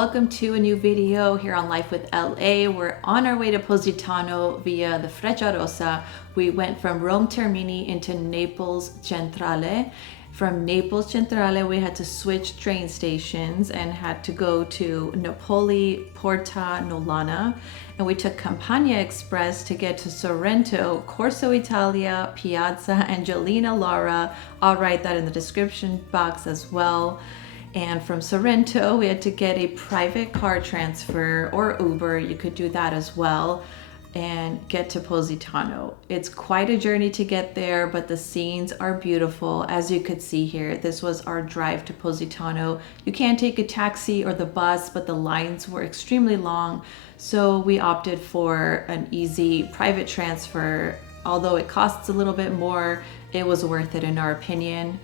welcome to a new video here on Life with LA. We're on our way to Positano via the Frecciarossa. We went from Rome Termini into Naples Centrale. From Naples Centrale, we had to switch train stations and had to go to Napoli, Porta, Nolana. And we took Campania Express to get to Sorrento, Corso, Italia, Piazza, Angelina, Lauro. I'll write that in the description box as well. And from Sorrento, we had to get a private car transfer or Uber. You could do that as well and get to Positano. It's quite a journey to get there, but the scenes are beautiful. As you could see here, this was our drive to Positano. You can't take a taxi or the bus, but the lines were extremely long. So we opted for an easy private transfer. Although it costs a little bit more, it was worth it in our opinion.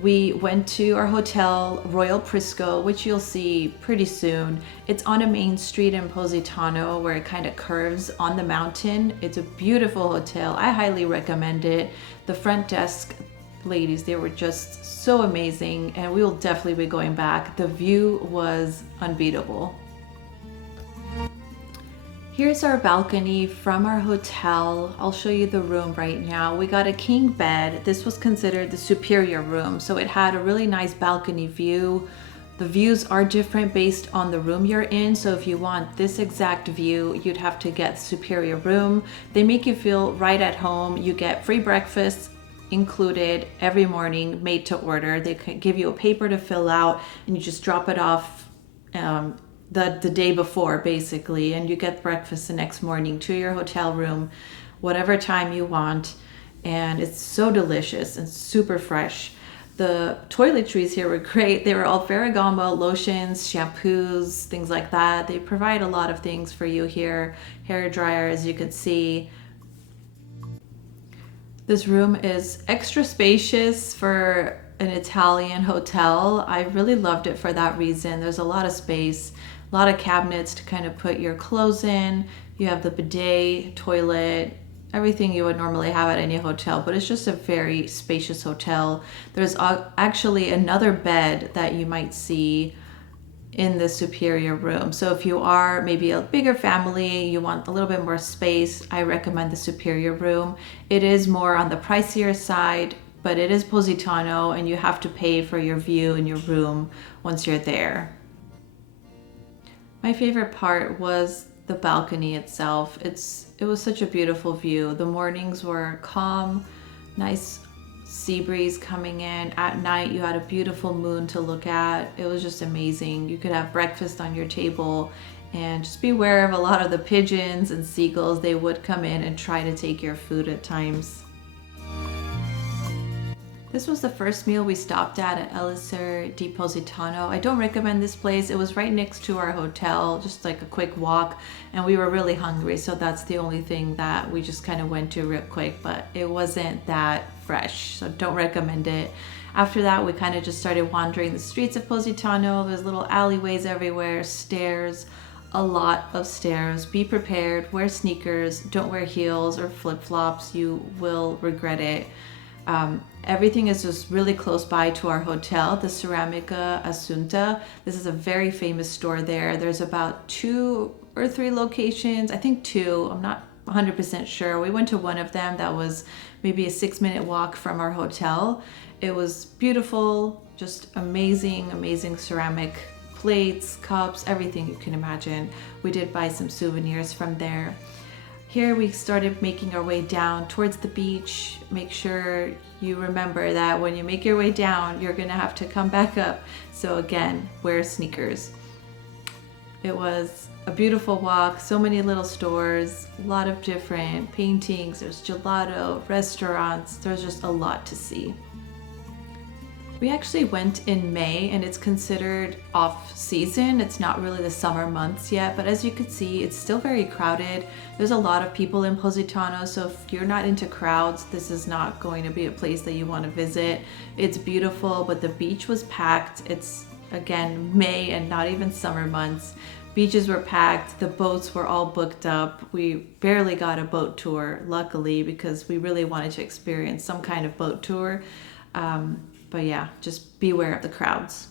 We went to our hotel, Royal Prisco, which you'll see pretty soon. It's on a main street in Positano where it kind of curves on the mountain. It's a beautiful hotel. I highly recommend it. The front desk ladies, they were just so amazing, and we will definitely be going back. The view was unbeatable. Here's our balcony from our hotel. I'll show you the room right now. We got a king bed. This was considered the superior room, so it had a really nice balcony view. The views are different based on the room you're in, so if you want this exact view, you'd have to get the superior room. They make you feel right at home. You get free breakfast included every morning, made to order. They give you a paper to fill out, and you just drop it off the day before basically, and you get breakfast the next morning to your hotel room whatever time you want, and it's so delicious and super fresh. The toiletries here were great. They were all Ferragamo lotions, shampoos, things like that. They provide a lot of things for you here. Hair dryer, as you can see. This room is extra spacious for an Italian hotel. I really loved it for that reason. There's a lot of space, a lot of cabinets to kind of put your clothes in. You have the bidet, toilet, everything you would normally have at any hotel, but it's just a very spacious hotel. There's actually another bed that you might see in the superior room. So if you are maybe a bigger family, you want a little bit more space, I recommend the superior room. It is more on the pricier side, but it is Positano, and you have to pay for your view in your room once you're there. My favorite part was the balcony itself. It was such a beautiful view. The mornings were calm, nice sea breeze coming in. At night, you had a beautiful moon to look at. It was just amazing. You could have breakfast on your table, and just be aware of a lot of the pigeons and seagulls. They would come in and try to take your food at times. This was the first meal we stopped at Elixir di Positano. I don't recommend this place. It was right next to our hotel, just like a quick walk, and we were really hungry, so that's the only thing that we just kind of went to real quick, but it wasn't that fresh, so don't recommend it. After that, we kind of just started wandering the streets of Positano. There's little alleyways everywhere, stairs, a lot of stairs. Be prepared, wear sneakers, don't wear heels or flip-flops. You will regret it. Everything is just really close by to our hotel, the Ceramica Assunta. This is a very famous store there. There's about 2 or 3 locations, I think 2, I'm not 100% sure. We went to one of them that was maybe a 6-minute walk from our hotel. It was beautiful, just amazing, amazing ceramic plates, cups, everything you can imagine. We did buy some souvenirs from there. Here we started making our way down towards the beach. Make sure you remember that when you make your way down, you're gonna have to come back up. So again, wear sneakers. It was a beautiful walk, so many little stores, a lot of different paintings, there's gelato, restaurants, there's just a lot to see. We actually went in May, and it's considered off season. It's not really the summer months yet, but as you can see, it's still very crowded. There's a lot of people in Positano, so if you're not into crowds, this is not going to be a place that you want to visit. It's beautiful, but the beach was packed. It's, again, May and not even summer months. Beaches were packed, the boats were all booked up. We barely got a boat tour, luckily, because we really wanted to experience some kind of boat tour. But yeah, just beware of the crowds.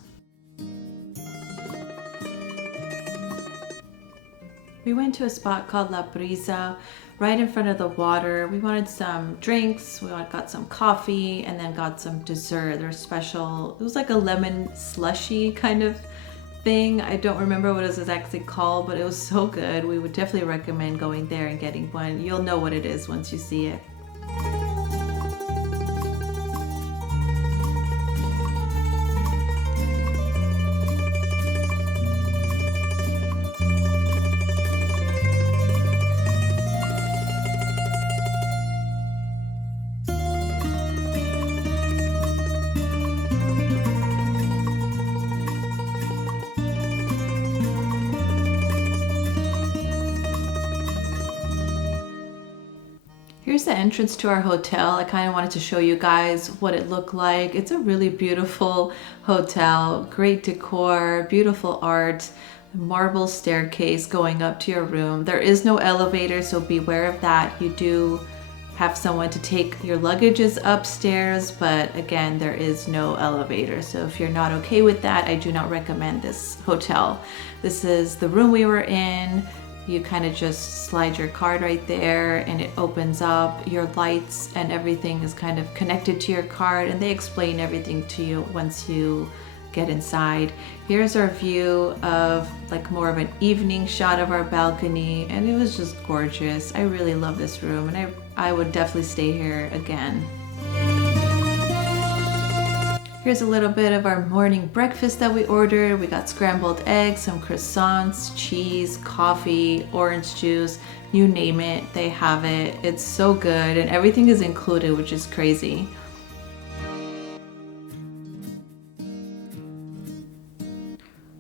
We went to a spot called La Brisa, right in front of the water. We wanted some drinks, got some coffee, and then got some dessert. Their special, it was like a lemon slushy kind of thing. I don't remember what it was exactly called, but it was so good. We would definitely recommend going there and getting one. You'll know what it is once you see it. Here's the entrance to our hotel. I kind of wanted to show you guys what it looked like. It's a really beautiful hotel, great decor, beautiful art, marble staircase going up to your room. There is no elevator, so beware of that. You do have someone to take your luggages upstairs, but again, there is no elevator. So if you're not okay with that, I do not recommend this hotel. This is the room we were in. You kind of just slide your card right there and it opens up. Your lights and everything is kind of connected to your card, and they explain everything to you once you get inside. Here's our view of like more of an evening shot of our balcony, and it was just gorgeous. I really love this room, and I would definitely stay here again. Here's a little bit of our morning breakfast that we ordered. We got scrambled eggs, some croissants, cheese, coffee, orange juice, you name it, they have it. It's so good, and everything is included, which is crazy.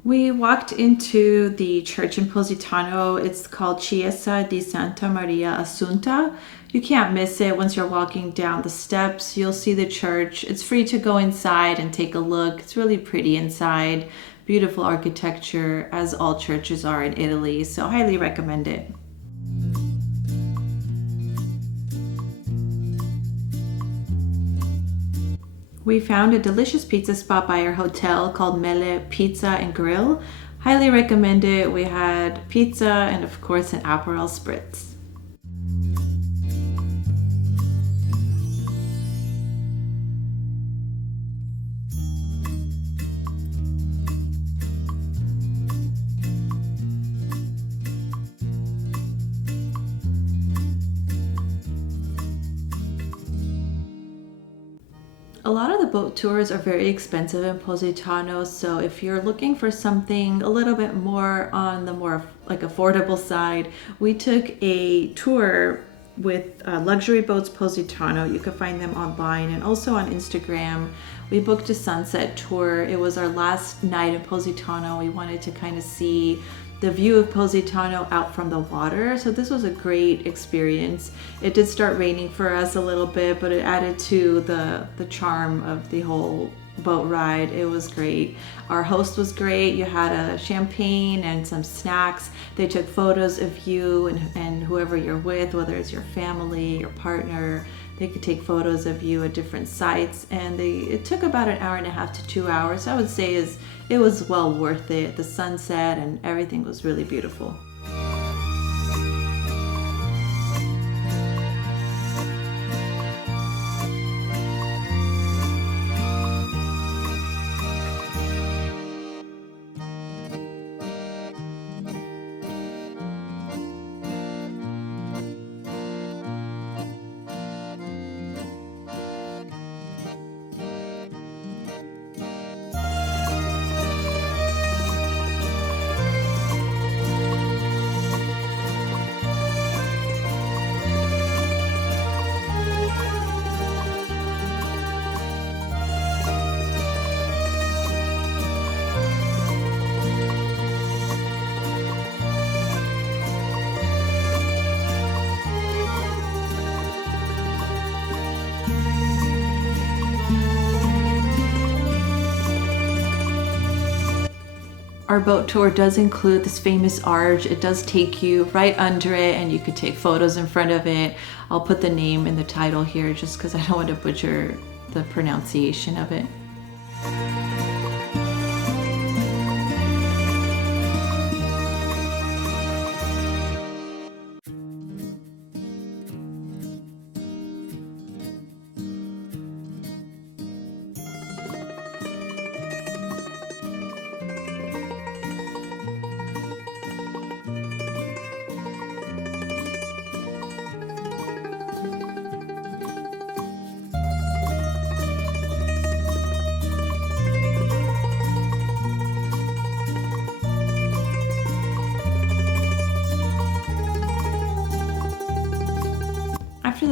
We walked into the church in Positano. It's called Chiesa di Santa Maria Assunta. You can't miss it. Once you're walking down the steps, you'll see the church. It's free to go inside and take a look. It's really pretty inside. Beautiful architecture, as all churches are in Italy, so I highly recommend it. We found a delicious pizza spot by our hotel called Mele Pizza and Grill. Highly recommend it. We had pizza and of course an Aperol Spritz. A lot of the boat tours are very expensive in Positano, so if you're looking for something a little bit more on the more like affordable side, we took a tour with Luxury Boats Positano. You can find them online and also on Instagram. We booked a sunset tour. It was our last night in Positano. We wanted to kind of see the view of Positano out from the water. So this was a great experience. It did start raining for us a little bit, but it added to the charm of the whole boat ride. It was great. Our host was great. You had a champagne and some snacks. They took photos of you and whoever you're with, whether it's your family, your partner. They could take photos of you at different sites, and it took about an hour and a half to 2 hours. I would say it was well worth it. The sunset and everything was really beautiful. Our boat tour does include this famous arch. It does take you right under it and you could take photos in front of it. I'll put the name in the title here just because I don't want to butcher the pronunciation of it.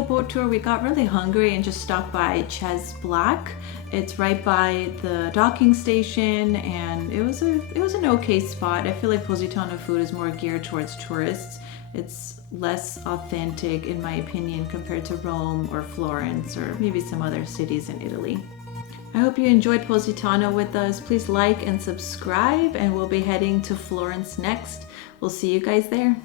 boat tour, we got really hungry and just stopped by Ches Black. It's right by the docking station, and it was an okay spot. I feel like Positano food is more geared towards tourists. It's less authentic, in my opinion, compared to Rome or Florence or maybe some other cities in Italy. I hope you enjoyed Positano with us. Please like and subscribe, and we'll be heading to Florence next. We'll see you guys there.